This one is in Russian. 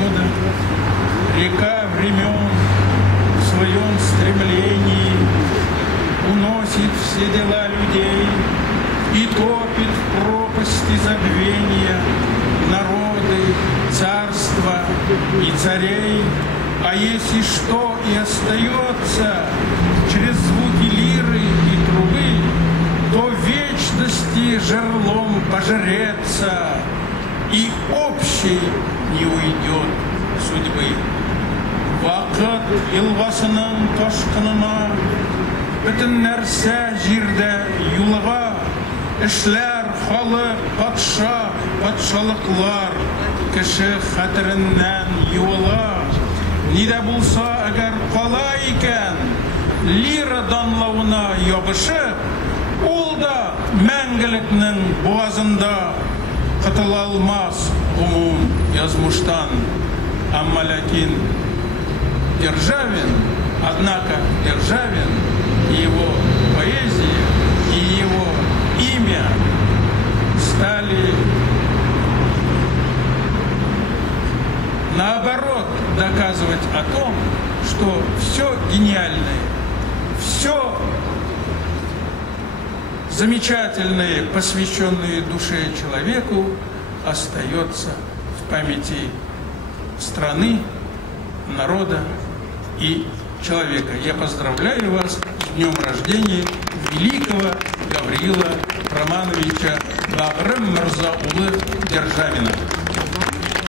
года река времен в своем стремлении уносит все дела людей и топит в пропасти забвения народы, царства и царей. А если что и остается через звуки лиры и трубы, то в вечности жерлом пожрется и общей не уйдет судьбы. Вакыт елгасының ташкынына бөтен нәрсә җирдә юлга, эшләр, халык, патша, патшалыклар кеше хәтереннән юыла. Ни дә булса әгәр кала икән, лира данлавына ябышып, ул да мәңгелекнең бугазында кытыла алмас гомум язмыштан. Амма ләкин однако Державин и его поэзия, и его имя стали наоборот доказывать о том, что все гениальное, все замечательное, посвященное душе человеку, остается в памяти страны, народа и человека. Я поздравляю вас с днем рождения великого Гавриила Романовича Багрым Мырзаулы Державина.